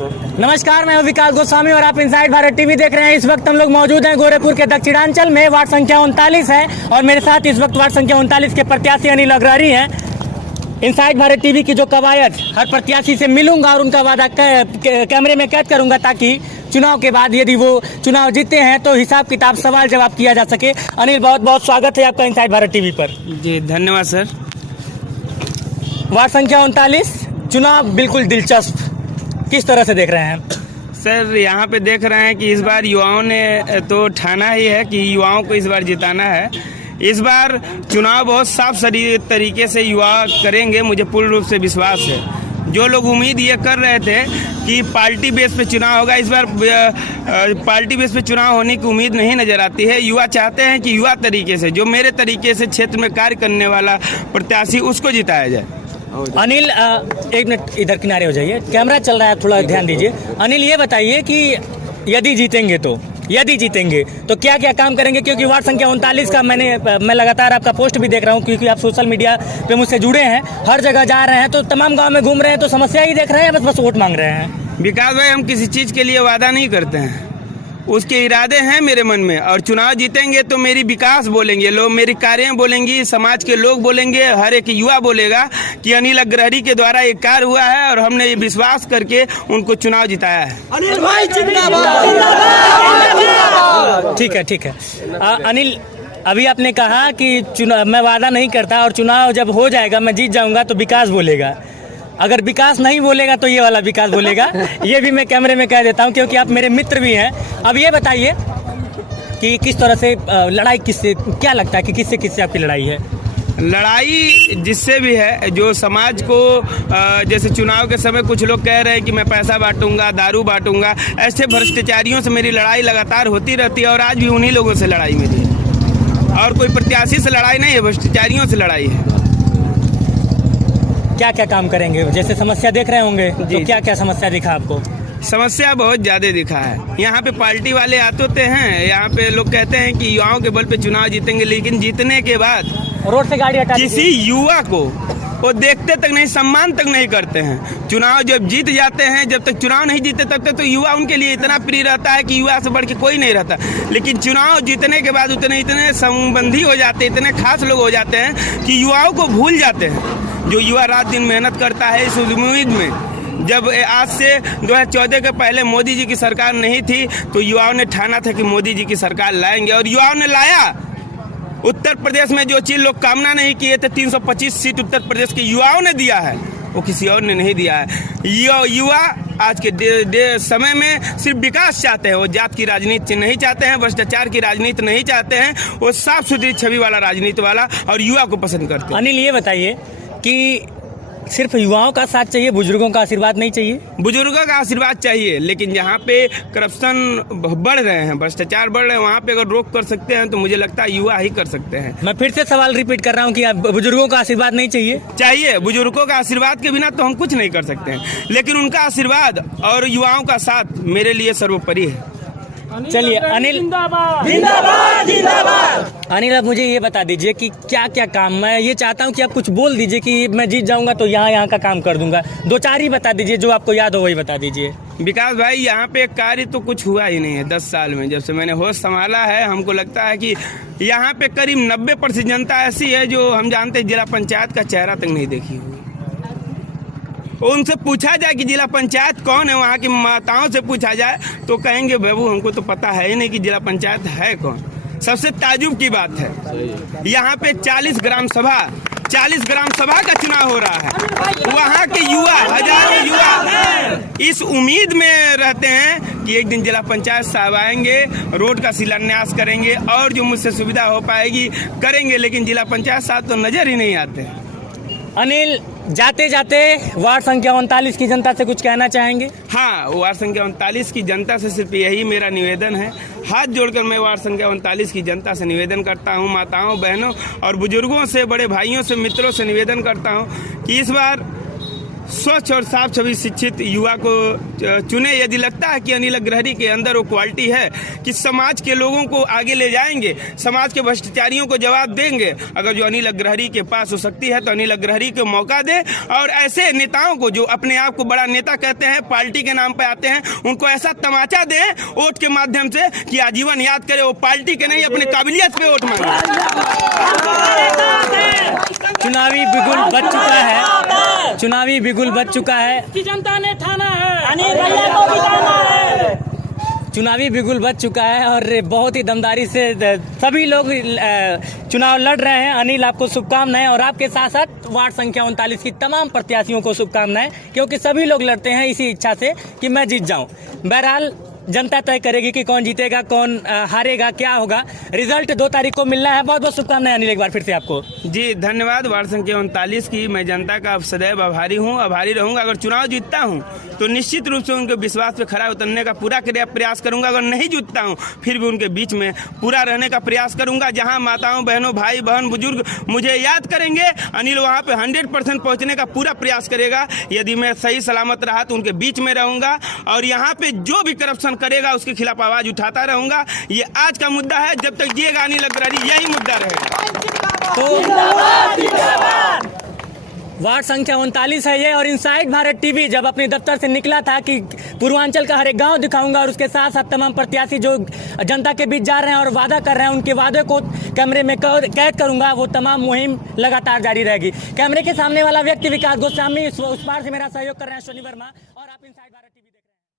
Sir. नमस्कार, मैं हूं विकास गोस्वामी और आप इनसाइड भारत टीवी देख रहे हैं। इस वक्त हम लोग मौजूद हैं गोरखपुर के दक्षिणांचल में। वार्ड संख्या 39 है और मेरे साथ इस वक्त वार्ड संख्या 39 के प्रत्याशी अनिल अग्रहरी हैं। इनसाइड भारत टीवी की जो कवायद, हर प्रत्याशी से मिलूंगा और उनका वादा कैमरे में कैद करूंगा ताकि चुनाव के बाद यदि वो चुनाव जीते हैं तो हिसाब किताब सवाल जवाब किया जा सके। अनिल, बहुत बहुत स्वागत है आपका इनसाइड भारत टीवी पर। जी धन्यवाद सर। वार्ड संख्या 39 चुनाव बिल्कुल दिलचस्प, किस तरह से देख रहे हैं? सर यहाँ पे देख रहे हैं कि इस बार युवाओं ने तो ठाना ही है कि युवाओं को इस बार जिताना है। इस बार चुनाव बहुत साफ तरीके से युवा करेंगे, मुझे पूर्ण रूप से विश्वास है। जो लोग उम्मीद ये कर रहे थे कि पार्टी बेस पे चुनाव होगा, इस बार पार्टी बेस पे चुनाव होने की उम्मीद नहीं नजर आती है। युवा चाहते हैं कि युवा तरीके से, जो मेरे तरीके से क्षेत्र में कार्य करने वाला प्रत्याशी, उसको जिताया जाए। अनिल, एक मिनट इधर किनारे हो जाइए, कैमरा चल रहा है, थोड़ा ध्यान दीजिए। अनिल, ये बताइए कि यदि जीतेंगे तो क्या क्या काम करेंगे? क्योंकि वार्ड संख्या 39 का मैं लगातार आपका पोस्ट भी देख रहा हूँ, क्योंकि आप सोशल मीडिया पे मुझसे जुड़े हैं, हर जगह जा रहे हैं, तो तमाम गांव में घूम रहे हैं, तो समस्या ही देख रहे हैं बस वोट मांग रहे हैं? विकास भाई, हम किसी चीज़ के लिए वादा नहीं करते हैं, उसके इरादे हैं मेरे मन में। और चुनाव जीतेंगे तो मेरी विकास बोलेंगे लोग, मेरी कार्य बोलेंगी, समाज के लोग बोलेंगे, हर एक युवा बोलेगा कि अनिल अग्रहरी के द्वारा ये कार्य हुआ है और हमने ये विश्वास करके उनको चुनाव जिताया है। अनिल भाई जिंदाबाद। ठीक है। अनिल, अभी आपने कहा कि मैं वादा नहीं करता और चुनाव जब हो जाएगा, मैं जीत जाऊंगा तो विकास बोलेगा। अगर विकास नहीं बोलेगा तो ये वाला विकास बोलेगा। ये भी मैं कैमरे में कह देता हूँ क्योंकि आप मेरे मित्र भी हैं। अब ये बताइए कि किस तरह से लड़ाई, किससे, क्या लगता है कि किससे आपकी लड़ाई है? लड़ाई जिससे भी है, जो समाज को जैसे चुनाव के समय कुछ लोग कह रहे हैं कि मैं पैसा बांटूंगा, दारू बांटूंगा, ऐसे भ्रष्टाचारियों से मेरी लड़ाई लगातार होती रहती है और आज भी उन्हीं लोगों से लड़ाई मेरी है। और कोई प्रत्याशी से लड़ाई नहीं है, भ्रष्टाचारियों से लड़ाई है। क्या क्या काम करेंगे? जैसे समस्या देख रहे होंगे, तो क्या क्या समस्या दिखा आपको? समस्या बहुत ज़्यादा दिखा है। यहाँ पे पार्टी वाले आते होते हैं, यहाँ पे लोग कहते हैं कि युवाओं के बल पे चुनाव जीतेंगे, लेकिन जीतने के बाद रोड से गाड़ी हटा किसी युवा को वो देखते तक नहीं, सम्मान तक नहीं करते हैं। चुनाव जब जीत जाते हैं, जब तक चुनाव नहीं जीते तब तक तो युवा उनके लिए इतना प्रिय रहता है कि युवा से बढ़ के कोई नहीं रहता। लेकिन चुनाव जीतने के बाद इतने संबंधी हो जाते हैं, इतने खास लोग हो जाते हैं कि युवाओं को भूल जाते हैं। जो युवा रात दिन मेहनत करता है इस उम्मीद में, जब आज से 2014 के पहले मोदी जी की सरकार नहीं थी तो युवाओं ने ठाना था कि मोदी जी की सरकार लाएंगे, और युवाओं ने लाया। उत्तर प्रदेश में जो चीज लोग कामना नहीं किए थे, 325 सीट उत्तर प्रदेश के युवाओं ने दिया है, वो किसी और ने नहीं दिया है। युवा आज के समय में सिर्फ विकास चाहते हैं, वो जात की राजनीति नहीं चाहते हैं, भ्रष्टाचार की राजनीति नहीं चाहते हैं, वो साफ सुथरी छवि वाला राजनीति वाला और युवा को पसंद करते हैं। अनिल, ये बताइए कि सिर्फ युवाओं का साथ चाहिए, बुजुर्गों का आशीर्वाद नहीं चाहिए? बुजुर्गों का आशीर्वाद चाहिए, लेकिन जहाँ पे करप्शन बढ़ रहे हैं, भ्रष्टाचार बढ़ रहे हैं, वहाँ पे अगर रोक कर सकते हैं तो मुझे लगता है युवा ही कर सकते हैं। मैं फिर से सवाल रिपीट कर रहा हूँ कि बुजुर्गों का आशीर्वाद नहीं चाहिए? चाहिए। बुजुर्गों का आशीर्वाद के बिना तो हम कुछ नहीं कर सकते हैं, लेकिन उनका आशीर्वाद और युवाओं का साथ मेरे लिए सर्वोपरि है। चलिए अनिल, अनिल, अब मुझे ये बता दीजिए कि क्या क्या काम, मैं ये चाहता हूँ कि आप कुछ बोल दीजिए कि मैं जीत जाऊंगा तो यहाँ का काम कर दूंगा। 2-4 ही बता दीजिए, जो आपको याद हो वही बता दीजिए। विकास भाई, यहाँ पे कार्य तो कुछ हुआ ही नहीं है 10 साल में। जब से मैंने होश संभाला है, हमको लगता है कि यहाँ पे करीब 90% जनता ऐसी है जो हम जानते हैं जिला पंचायत का चेहरा तक नहीं देखी हुई। उनसे पूछा जाए कि जिला पंचायत कौन है, वहाँ की माताओं से पूछा जाए तो कहेंगे बाबू हमको तो पता है ही नहीं कि जिला पंचायत है कौन। सबसे ताजुब की बात है, यहाँ पे 40 ग्राम सभा का चुनाव हो रहा है। वहाँ के युवा, हजारों युवा इस उम्मीद में रहते हैं कि एक दिन जिला पंचायत साहब आएंगे, रोड का शिलान्यास करेंगे और जो मुझसे सुविधा हो पाएगी करेंगे, लेकिन जिला पंचायत साहब तो नजर ही नहीं आते। अनिल, जाते जाते वार्ड संख्या 39 की जनता से कुछ कहना चाहेंगे? हाँ, वार्ड संख्या 39 की जनता से सिर्फ यही मेरा निवेदन है। हाथ जोड़कर मैं वार्ड संख्या 39 की जनता से निवेदन करता हूँ, माताओं, बहनों और बुजुर्गों से, बड़े भाइयों से, मित्रों से निवेदन करता हूँ कि इस बार स्वच्छ और साफ छवि शिक्षित युवा को चुने। यदि लगता है कि अनिल अग्रहरी के अंदर वो क्वालिटी है कि समाज के लोगों को आगे ले जाएंगे, समाज के भ्रष्टाचारियों को जवाब देंगे, अगर जो अनिल अग्रहरी के पास हो सकती है तो अनिल अग्रहरी को मौका दे। और ऐसे नेताओं को जो अपने आप को बड़ा नेता कहते हैं, पार्टी के नाम पे आते हैं, उनको ऐसा तमाचा दें वोट के माध्यम से कि आजीवन याद करे वो पार्टी के नहीं अपने काबिलियत पे वोट मांगे। चुनावी बिगुल बच चुका है, चुनावी बिगुल बच चुका है, जनता ने ठाना है, अनिल भैया को जिताना है। चुनावी बिगुल बच चुका है और बहुत ही दमदारी से सभी लोग चुनाव लड़ रहे हैं। अनिल, आपको शुभकामनाएं और आपके साथ साथ वार्ड संख्या 39 की तमाम प्रत्याशियों को शुभकामनाएं, क्योंकि सभी लोग लड़ते हैं इसी इच्छा से कि मैं जीत जाऊं। बहरहाल जनता तय करेगी कि कौन जीतेगा, कौन हारेगा, क्या होगा। रिजल्ट 2 तारीख को मिलना है। बहुत बहुत शुभकामनाएं अनिल, एक बार फिर से आपको। जी धन्यवाद। वार्ड संख्या 39 की मैं जनता का सदैव आभारी हूँ, आभारी रहूँगा। अगर चुनाव जीतता हूँ तो निश्चित रूप से उनके विश्वास पे खरा उतरने का पूरा प्रयास करूँगा। अगर नहीं जीतता हूँ फिर भी उनके बीच में पूरा रहने का प्रयास करूँगा। जहाँ माताओं, बहनों, भाई बहन, बुजुर्ग मुझे याद करेंगे, अनिल वहाँ पे 100% पहुँचने का पूरा प्रयास करेगा। यदि मैं सही सलामत रहा तो उनके बीच में रहूँगा और यहाँ पे जो भी करप्शन करेगा उसके खिलाफ आवाज उठाता रहूँगा। ये आज का मुद्दा है, जब तक जिएगा अनिल अग्रहरी यही मुद्दा रहेगा। तो वार्ड संख्या 39 है ये, और इनसाइड भारत टीवी जब अपने दफ्तर से निकला था कि पूर्वांचल का हर एक गांव दिखाऊंगा और उसके साथ साथ तमाम प्रत्याशी जो जनता के बीच जा रहे हैं और वादा कर रहे हैं उनके वादे को कैमरे में कैद करूंगा, वो तमाम मुहिम लगातार जारी रहेगी। कैमरे के सामने वाला व्यक्ति विकास गोस्वामी, उस पार से मेरा सहयोग कर रहे हैं शनि वर्मा, और आप इनसाइड भारत